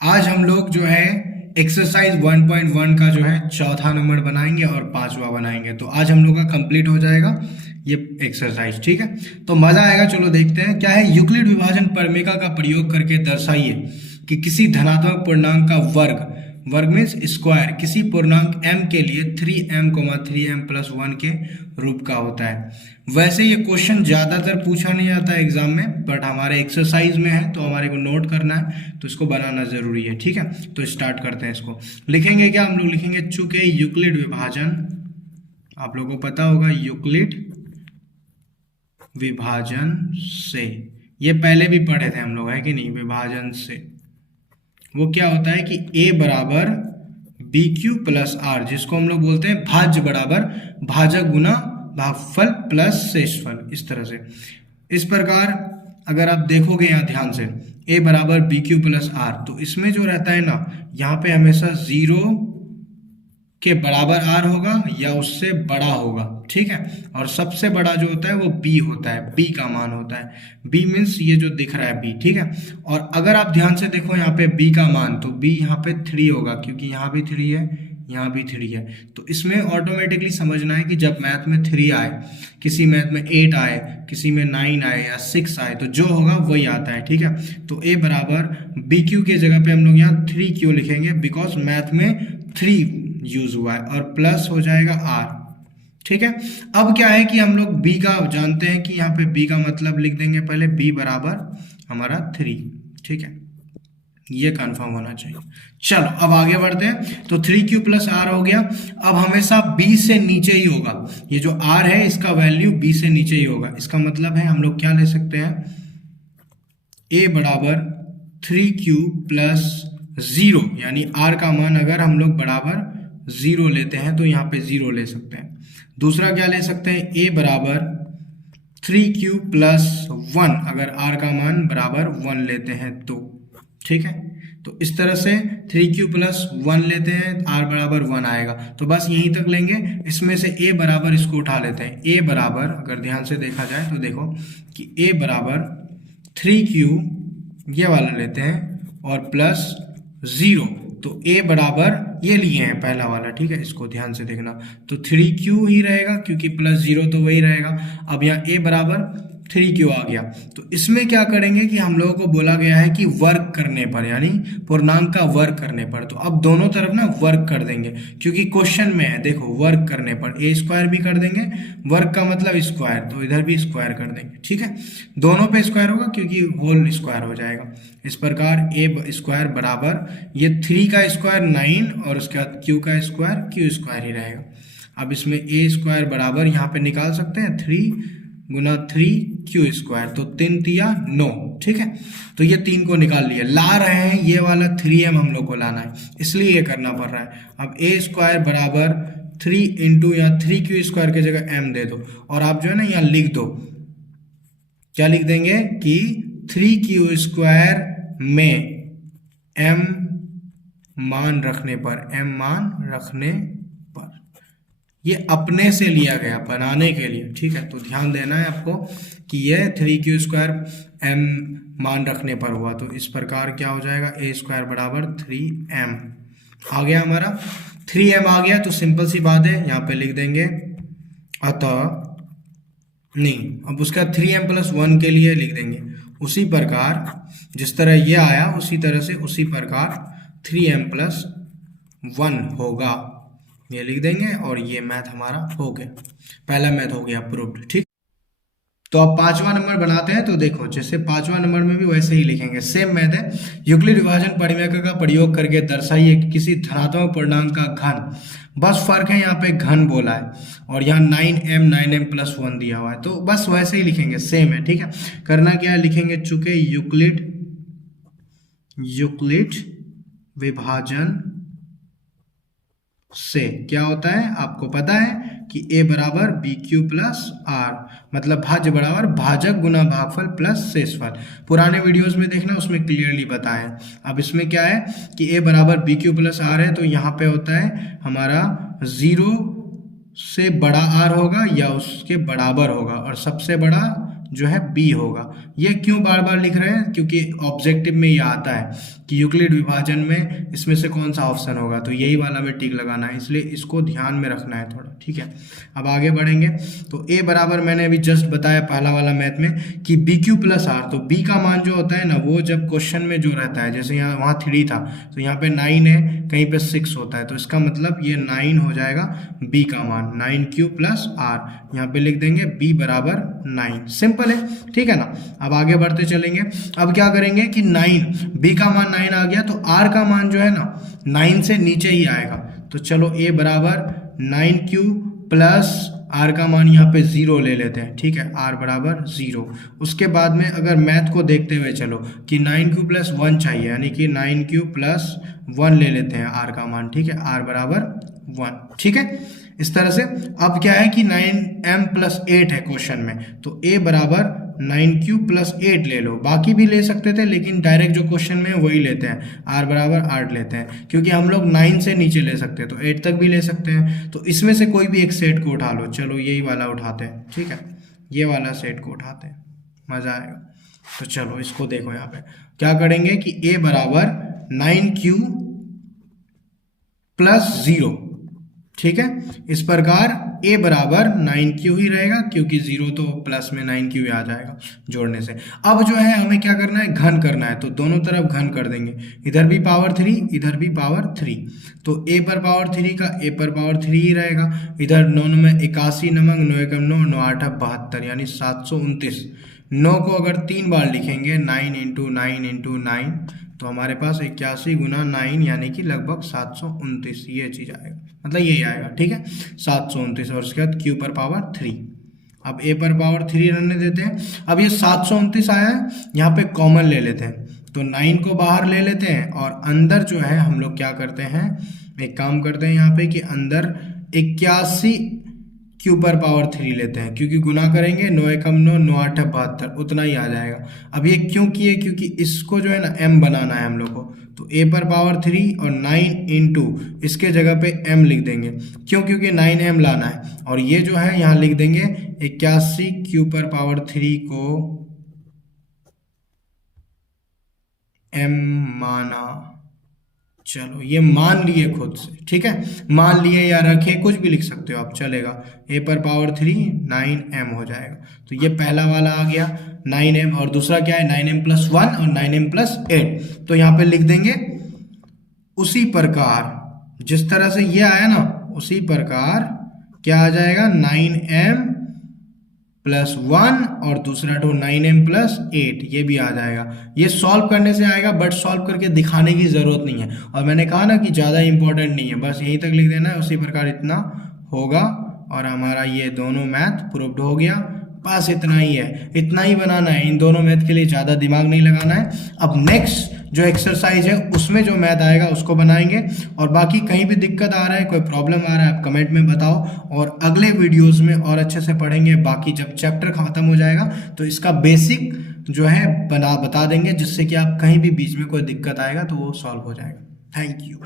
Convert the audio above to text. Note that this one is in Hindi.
आज हम लोग जो है एक्सरसाइज 1.1 का जो है चौथा नंबर बनाएंगे और पांचवा बनाएंगे। तो आज हम लोग का कंप्लीट हो जाएगा ये एक्सरसाइज, ठीक है। तो मजा आएगा। चलो देखते हैं क्या है। यूक्लिड विभाजन प्रमेय का प्रयोग करके दर्शाइए कि किसी धनात्मक पूर्णांक का वर्ग, वर्ग मीन्स स्क्वायर, किसी पूर्णांक m के लिए 3m 3m प्लस 1 के रूप का होता है। वैसे ये क्वेश्चन ज्यादातर पूछा नहीं जाता है एग्जाम में, बट हमारे एक्सरसाइज में है तो हमारे को नोट करना है, तो इसको बनाना जरूरी है, ठीक है। तो स्टार्ट करते हैं। इसको लिखेंगे क्या हम लोग, लिखेंगे चूंकि यूक्लिड विभाजन, आप लोगों को पता होगा यूक्लिड विभाजन से, ये पहले भी पढ़े थे हम लोग, है कि नहीं। विभाजन से वो क्या होता है कि a बराबर बी क्यू प्लस आर, जिसको हम लोग बोलते हैं भाज्य बराबर भाजक गुना भागफल प्लस शेषफल, इस तरह से। इस प्रकार अगर आप देखोगे यहाँ ध्यान से, a बराबर बी क्यू प्लस आर, तो इसमें जो रहता है ना, यहाँ पे हमेशा 0 के बराबर आर होगा या उससे बड़ा होगा, ठीक है। और सबसे बड़ा जो होता है वो बी होता है, बी का मान होता है। बी मीन्स ये जो दिख रहा है बी, ठीक है। और अगर आप ध्यान से देखो यहाँ पे बी का मान, तो बी यहाँ पे 3 होगा, क्योंकि यहाँ भी 3 है, यहाँ भी 3 है। तो इसमें ऑटोमेटिकली समझना है कि जब मैथ में 3 आए, किसी मैथ में 8 आए, किसी में 9 आए या 6 आए, तो जो होगा वही आता है, ठीक है। तो a बराबर बी क्यू के जगह पे हम लोग यहाँ 3 क्यों लिखेंगे, बिकॉज मैथ में 3 यूज हुआ है, और प्लस हो जाएगा r, ठीक है। अब क्या है कि हम लोग b का जानते हैं कि यहाँ पे b का मतलब लिख देंगे पहले, b बराबर हमारा 3, ठीक है। ये कंफर्म होना चाहिए। चलो अब आगे बढ़ते हैं। तो 3q प्लस आर हो गया। अब हमेशा b से नीचे ही होगा, ये जो r है इसका वैल्यू b से नीचे ही होगा। इसका मतलब है हम लोग क्या ले सकते हैं, a बराबर 3q प्लस 0, यानी r का मान अगर हम लोग बराबर 0 लेते हैं तो यहाँ पे 0 ले सकते हैं। दूसरा क्या ले सकते हैं, a बराबर 3q प्लस 1, अगर r का मान बराबर 1 लेते हैं तो, ठीक है। तो इस तरह से 3q प्लस 1 लेते हैं, r बराबर 1 आएगा, तो बस यहीं तक लेंगे। इसमें से a बराबर इसको उठा लेते हैं। a बराबर अगर ध्यान से देखा जाए तो देखो कि a बराबर 3q ये वाला लेते हैं और प्लस 0, तो a बराबर ये लिए हैं पहला वाला, ठीक है। इसको ध्यान से देखना, तो 3q ही रहेगा क्योंकि प्लस 0 तो वही रहेगा। अब यहाँ a बराबर 3q आ गया। तो इसमें क्या करेंगे कि हम लोगों को बोला गया है कि वर्क करने पर, यानी पूर्णांक का वर्क करने पर, तो अब दोनों तरफ ना वर्क कर देंगे, क्योंकि क्वेश्चन में है, देखो वर्क करने पर a स्क्वायर भी कर देंगे, वर्क का मतलब स्क्वायर, तो इधर भी स्क्वायर कर देंगे, ठीक है। दोनों पे स्क्वायर होगा क्योंकि होल स्क्वायर हो जाएगा। इस प्रकार a स्क्वायर बराबर ये 3 का स्क्वायर 9, और उसके बाद q का स्क्वायर q स्क्वायर ही रहेगा। अब इसमें a स्क्वायर बराबर यहाँ पे निकाल सकते हैं 3 गुना 3q स्क्वायर, तो 3 तिया 9, ठीक है। तो ये 3 को निकाल लिया, ला रहे हैं ये वाला 3m हम लोग को लाना है, इसलिए ये करना पड़ रहा है। अब a स्क्वायर बराबर 3 इंटू या 3q स्क्वायर की जगह m दे दो, और आप जो है ना यहाँ लिख दो, क्या लिख देंगे कि 3q स्क्वायर में m मान रखने पर, m मान रखने पर, ये अपने से लिया गया बनाने के लिए, ठीक है। तो ध्यान देना है आपको कि ये 3q स्क्वायर m मान रखने पर हुआ, तो इस प्रकार क्या हो जाएगा, a स्क्वायर बराबर 3m आ गया हमारा। 3m आ गया तो सिंपल सी बात है, यहाँ पे लिख देंगे अतः, नहीं, अब उसका 3m प्लस 1 के लिए लिख देंगे उसी प्रकार जिस तरह ये आया, उसी तरह से उसी प्रकार 3m प्लस 1 होगा, ये लिख देंगे। और ये मैथ हमारा हो गया, पहला मैथ हो गया प्रूव्ड, ठीक। तो अब पांचवा नंबर बनाते हैं। तो देखो जैसे पांचवा नंबर में भी वैसे ही लिखेंगे, सेम मैथ है। यूक्लिड विभाजन परिमेय का प्रयोग करके दर्शाइए कि किसी धनात्मक पूर्णांक का घन, बस फर्क है यहाँ पे घन बोला है और यहाँ 9m प्लस 1 दिया हुआ है, तो बस वैसे ही लिखेंगे, सेम है, ठीक है। करना क्या है, लिखेंगे चूंकि यूक्लिड विभाजन से क्या होता है, आपको पता है कि a बराबर बी क्यू प्लस आर, मतलब भाज्य बराबर भाजक गुना भागफल प्लस शेषफल। पुराने वीडियोस में देखना, उसमें क्लियरली बताया। अब इसमें क्या है कि a बराबर बी क्यू प्लस आर है, तो यहाँ पे होता है हमारा 0 से बड़ा r होगा या उसके बराबर होगा, और सबसे बड़ा जो है बी होगा। ये क्यों बार बार लिख रहे हैं, क्योंकि ऑब्जेक्टिव में ये आता है कि यूक्लिड विभाजन में इसमें से कौन सा ऑप्शन होगा, तो यही वाला में टिक लगाना है, इसलिए इसको ध्यान में रखना है थोड़ा, ठीक है। अब आगे बढ़ेंगे तो ए बराबर मैंने अभी जस्ट बताया पहला वाला मैथ में कि बी क्यू प्लस आर, तो बी का मान जो होता है ना वो जब क्वेश्चन में जो रहता है, जैसे यहाँ वहाँ 3 था तो यहाँ पे 9 है, कहीं पे 6 होता है, तो इसका मतलब ये 9 हो जाएगा बी का मान, 9Q प्लस आर, यहाँ पे लिख देंगे बी बराबर 9। सिंपल है, ठीक है ना। अब आगे बढ़ते चलेंगे। अब क्या करेंगे कि 9 बी का मान 9 आ गया तो आर का मान जो है ना 9 से नीचे ही आएगा, तो चलो ए बराबर 9Q प्लस आर का मान यहाँ पे 0 ले लेते हैं, ठीक है, आर बराबर 0। उसके बाद में अगर मैथ को देखते हुए चलो कि 9Q प्लस 1 चाहिए, यानी कि 9Q प्लस 1 ले लेते हैं आर का मान, ठीक है, आर बराबर 1, ठीक है, इस तरह से। अब क्या है कि 9m प्लस 8 है क्वेश्चन में, तो a बराबर 9Q प्लस 8 ले लो, बाकी भी ले सकते थे लेकिन डायरेक्ट जो क्वेश्चन में वही लेते हैं, r बराबर 8 लेते हैं, क्योंकि हम लोग 9 से नीचे ले सकते हैं तो 8 तक भी ले सकते हैं, तो इसमें से कोई भी एक सेट को उठा लो। चलो यही वाला उठाते हैं, ठीक है, ये वाला सेट को उठाते हैं, मजा आएगा। तो चलो इसको देखो, यहाँ पे क्या करेंगे कि a बराबर 9Q प्लस 0, ठीक है, इस प्रकार a बराबर 9Q ही रहेगा, क्योंकि 0 तो प्लस में 9Q आ जाएगा जोड़ने से। अब जो है हमें क्या करना है, घन करना है, तो दोनों तरफ घन कर देंगे, इधर भी पावर 3 इधर भी पावर 3, तो a पर पावर 3 का a पर पावर 3 ही रहेगा, इधर 9 में 81 नमक 9 एकम 9 9 8 72, यानी 729। 9 को अगर 3 बार लिखेंगे 9 इंटू 9 इंटू 9, तो हमारे पास 81 गुना 9 यानी कि लगभग 729, ये चीज़ आएगा, मतलब यही आएगा, ठीक है, 729, और उसके बाद q पर पावर 3। अब a पर पावर 3 रहने देते हैं। अब ये 729 आया है, यहाँ पे कॉमन ले लेते हैं, तो 9 को बाहर ले लेते हैं, और अंदर जो है हम लोग क्या करते हैं, एक काम करते हैं यहाँ पे कि अंदर 81 Q पर पावर 3 लेते हैं, क्योंकि गुना करेंगे 9 एकम 9 9 8 72, उतना ही आ जाएगा। अब ये क्यों किए, क्योंकि इसको जो है ना m बनाना है हम लोग को, तो a पर पावर 3 और 9 इंटू इसके जगह पे m लिख देंगे, क्यों, क्योंकि 9m लाना है, और ये जो है यहाँ लिख देंगे 81 Q पर पावर 3 को m माना। चलो ये मान लिए खुद से, ठीक है, मान लिए या रखे, कुछ भी लिख सकते हो आप, चलेगा। a पर पावर 3 9m हो जाएगा, तो ये पहला वाला आ गया 9m, और दूसरा क्या है 9m प्लस 1 और 9m प्लस 8, तो यहाँ पे लिख देंगे उसी प्रकार जिस तरह से ये आया ना, उसी प्रकार क्या आ जाएगा 9m प्लस 1 और दूसरा तो 9m प्लस 8, ये भी आ जाएगा। ये सॉल्व करने से आएगा, बट सॉल्व करके दिखाने की ज़रूरत नहीं है, और मैंने कहा ना कि ज़्यादा इंपॉर्टेंट नहीं है, बस यहीं तक लिख देना है, उसी प्रकार इतना होगा, और हमारा ये दोनों मैथ प्रूव्ड हो गया। बस इतना ही है, इतना ही बनाना है, इन दोनों मैथ के लिए ज़्यादा दिमाग नहीं लगाना है। अब नेक्स्ट जो एक्सरसाइज है उसमें जो मैथ आएगा उसको बनाएंगे, और बाकी कहीं भी दिक्कत आ रहा है, कोई प्रॉब्लम आ रहा है, आप कमेंट में बताओ, और अगले वीडियोस में और अच्छे से पढ़ेंगे। बाकी जब चैप्टर खत्म हो जाएगा तो इसका बेसिक जो है बता देंगे, जिससे कि आप कहीं भी बीच में कोई दिक्कत आएगा तो वो सॉल्व हो जाएगा। Thank you.